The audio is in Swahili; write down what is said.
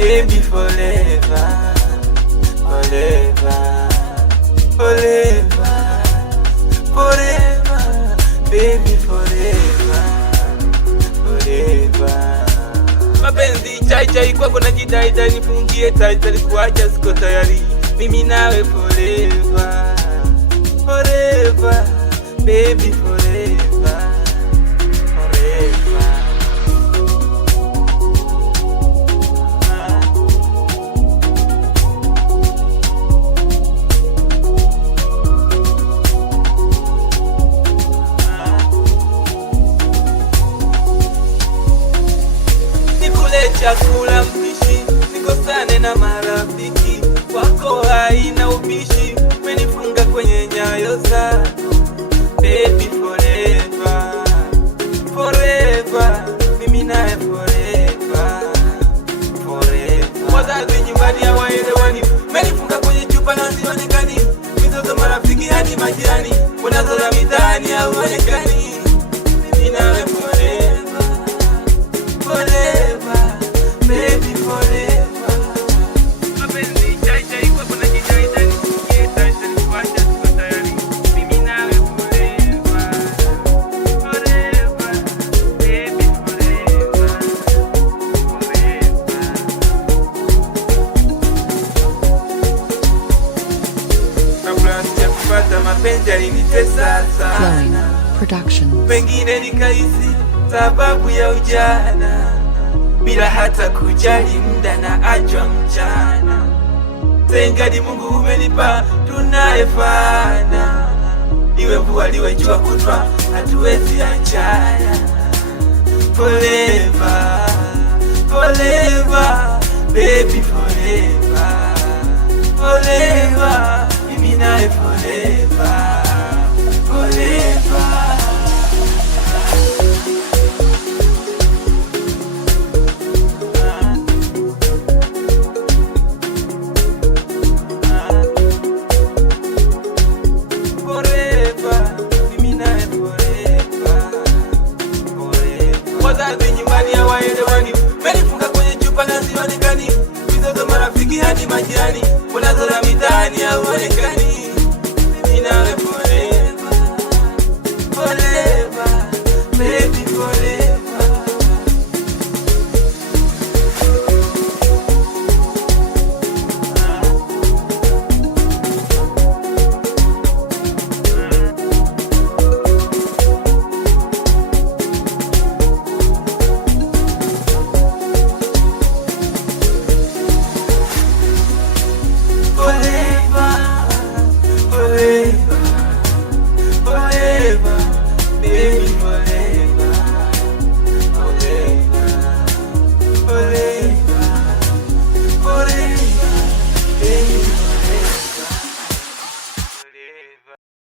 baby forever, forever, forever, forever, baby forever, forever. Mapenzi chai chai kwako najidai, nifungie tai kuacha siko tayari, mimi nawe forever, forever, baby forever, forever. Nikule chakula mpishi, nikosane na marafiki, kwako haina ubishi, umenifunga kwenye nyayo zako, baby forever, forever, mimi nawe forever, forever. Wazazi nyumbani hawaelewani, umenifunga kwenye chupa na sionekani, mizozo marafiki hadi majirani, unazola mitaani hauonekani, mimi nawe forever, forever, baby forever. Mapenzi chai chai kwako najidai, nifungie tai kuacha siko tayari, mimi nawe forever, forever, baby forever, forever. Kabla sijakupata mapenzi yalinitesa sana, Flowing Productions. pengine nikahisi sababu ya ujana, bila hata kujali muda na achwa mchana. Tengani Mungu umenipa tunayefana, liwe mvua liwe jua kutwa hatuwezi achana. Forever, forever, baby forever, forever, mimi nawe forever, forever. Wazazi nyumbani hawaelewani, umenifunga kwenye chupa na sionekani, mizozo marafiki hadi majirani, unazola mitaani hauonekani.